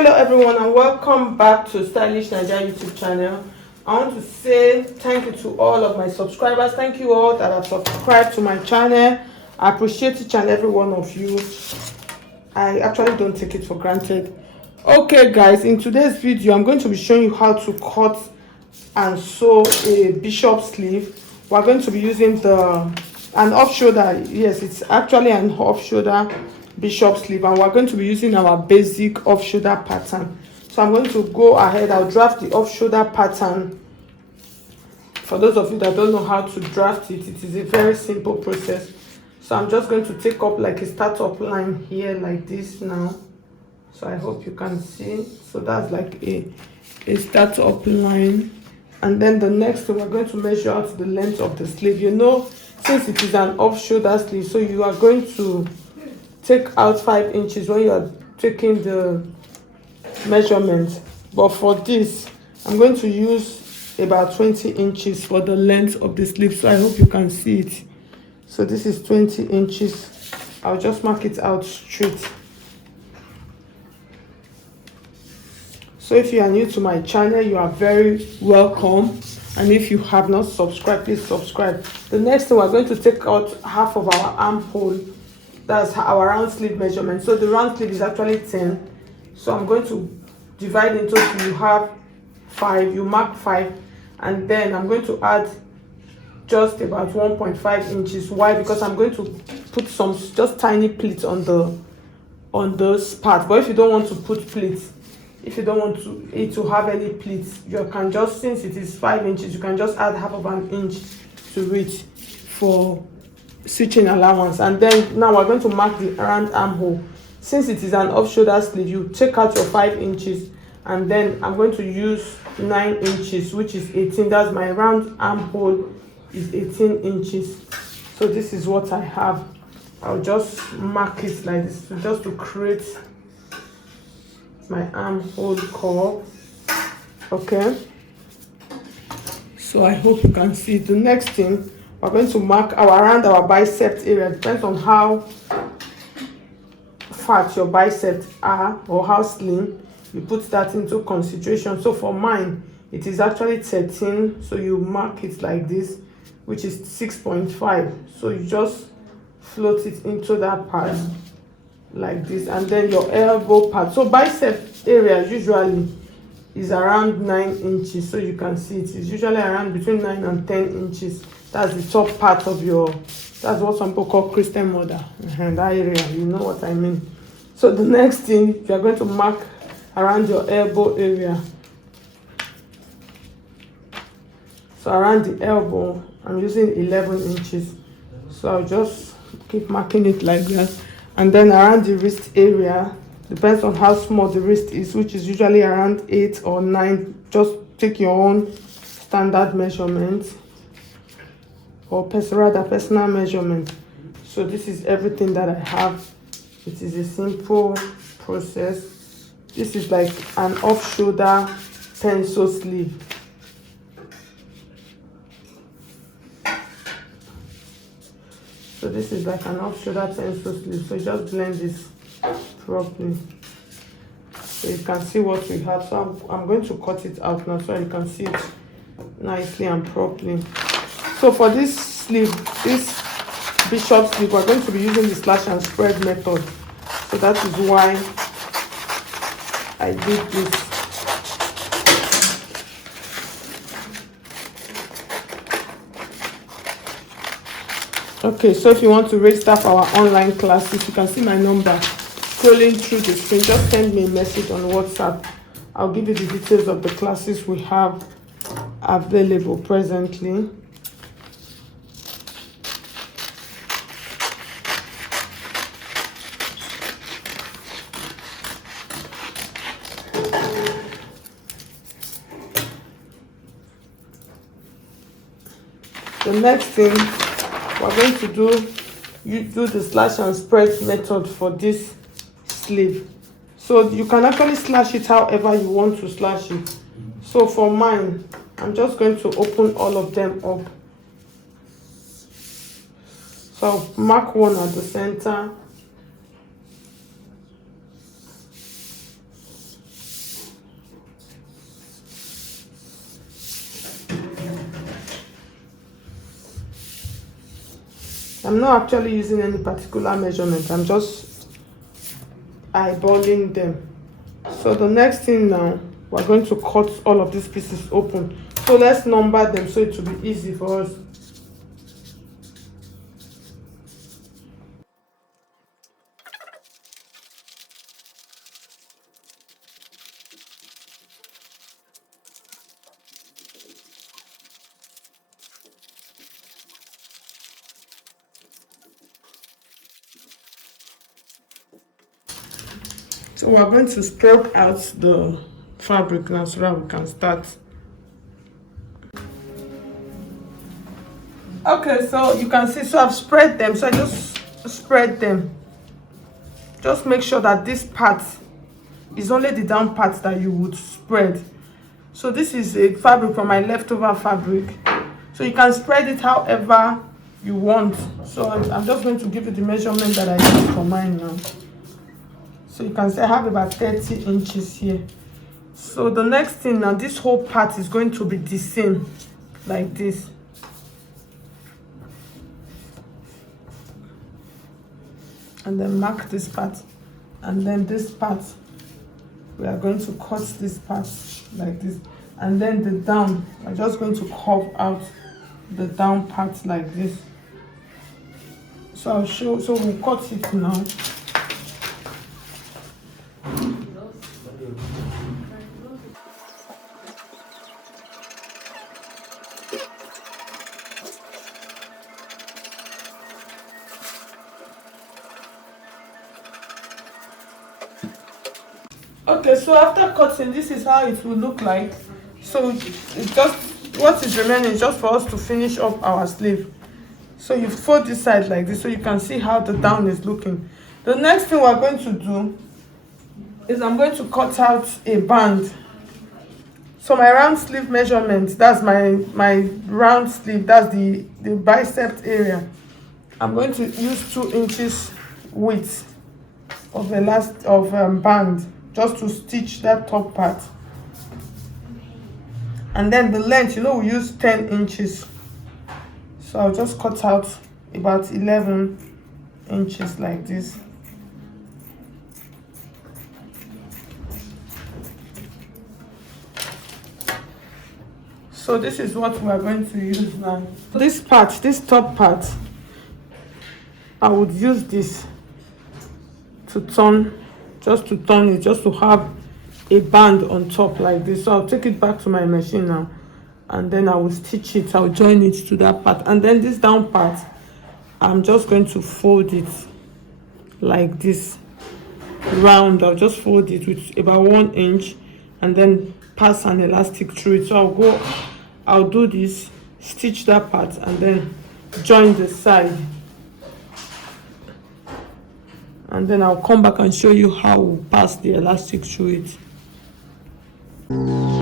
Hello everyone and welcome back to Stylish Naija YouTube channel. I want to say thank you to all of my subscribers. Thank you all that have subscribed to my channel. I appreciate each and every one of you. I actually don't take it for granted. Okay guys, in today's video I'm going to be showing you how to cut and sew a bishop sleeve. We're going to be using an off shoulder. Yes, it's actually an off shoulder bishop sleeve, and we're going to be using our basic off shoulder pattern. So I'm going to go ahead, I'll draft the off shoulder pattern. For those of you that don't know how to draft it, it is a very simple process. So I'm just going to take up like a startup line here like this now. So I hope you can see. So that's like a startup line. And then the next thing, we're going to measure out the length of the sleeve. You know, since it is an off shoulder sleeve, so you are going to take out 5 inches when you are taking the measurement. But for this, I'm going to use about 20 inches for the length of the sleeve. So I hope you can see it. So this is 20 inches. I'll just mark it out straight. So if you are new to my channel, you are very welcome. And if you have not subscribed, please subscribe. The next thing, we're going to take out half of our armhole. That's our round sleeve measurement. So the round sleeve is actually 10. So I'm going to divide into 2. You have 5, you mark 5, and then I'm going to add just about 1.5 inches. Why? Because I'm going to put some just tiny pleats on those parts. But if you don't want to put pleats, if you don't want it to have any pleats, you can just, since it is 5 inches, you can just add half of an inch to it for stitching allowance. And then now we're going to mark the round armhole. Since it is an off shoulder sleeve, you take out your 5 inches, and then I'm going to use 9 inches, which is 18. That's my round armhole is 18 inches. So this is what I have. I'll just mark it like this, just to create my armhole curve. Okay, so I hope you can see. The next thing, we're going to mark around our bicep area. Depends on how fat your biceps are or how slim, you put that into consideration. So for mine, it is actually 13. So you mark it like this, which is 6.5. So you just float it into that part like this. And then your elbow part, so bicep area usually is around 9 inches. So you can see it is usually around between 9 and 10 inches. That's the top part of your, that's what some people call Christian mother. That area, you know what I mean. So the next thing, you are going to mark around your elbow area. So around the elbow, I'm using 11 inches. So I'll just keep marking it like that. And then around the wrist area, depends on how small the wrist is, which is usually around 8 or 9. Just take your own standard measurement, or personal measurement. So this is everything that I have. It is a simple process. This is like an off shoulder pencil sleeve. So this is like an off shoulder pencil sleeve. So just blend this properly so you can see what we have. So I'm going to cut it out now so you can see it nicely and properly. So for this sleeve, this bishop sleeve, we're going to be using the slash and spread method. So that is why I did this. Okay, so if you want to register for our online classes, you can see my number scrolling through the screen. Just send me a message on WhatsApp. I'll give you the details of the classes we have available presently. The next thing we're going to do, you do the slash and spread method for this sleeve. So you can actually slash it however you want to slash it. So for mine, I'm just going to open all of them up. So I'll mark one at the center. I'm not actually using any particular measurement. I'm just eyeballing them. So the next thing now, we're going to cut all of these pieces open. So let's number them so it will be easy for us. So we're going to spread out the fabric now so that we can start. Okay, so you can see, so I've spread them. So I just spread them. Just make sure that this part is only the down part that you would spread. So this is a fabric from my leftover fabric. So you can spread it however you want. So I'm just going to give you the measurement that I use for mine now. So you can see I have about 30 inches here. So the next thing now, this whole part is going to be the same, like this. And then mark this part. And then this part, we are going to cut this part like this. And then the down, we're just going to curve out the down part like this. So I'll show, so we'll cut it now. Okay, so after cutting, this is how it will look like. So it's just, what is remaining is just for us to finish up our sleeve. So you fold this side like this so you can see how the down is looking. The next thing we're going to do is I'm going to cut out a band. So my round sleeve measurement, that's my round sleeve, that's the bicep area. I'm going to use 2 inches width of band just to stitch that top part. And then the length, you know, we use 10 inches. So I'll just cut out about 11 inches like this. So this is what we are going to use now. This part, this top part, I would use this to turn, just to turn it, just to have a band on top like this. So I'll take it back to my machine now, and then I will stitch it. I'll join it to that part, and then this down part, I'm just going to fold it like this round. I'll just fold it with about 1 inch and then pass an elastic through it. So I'll do this, stitch that part, and then join the side. And then I'll come back and show you how we'll pass the elastic through it.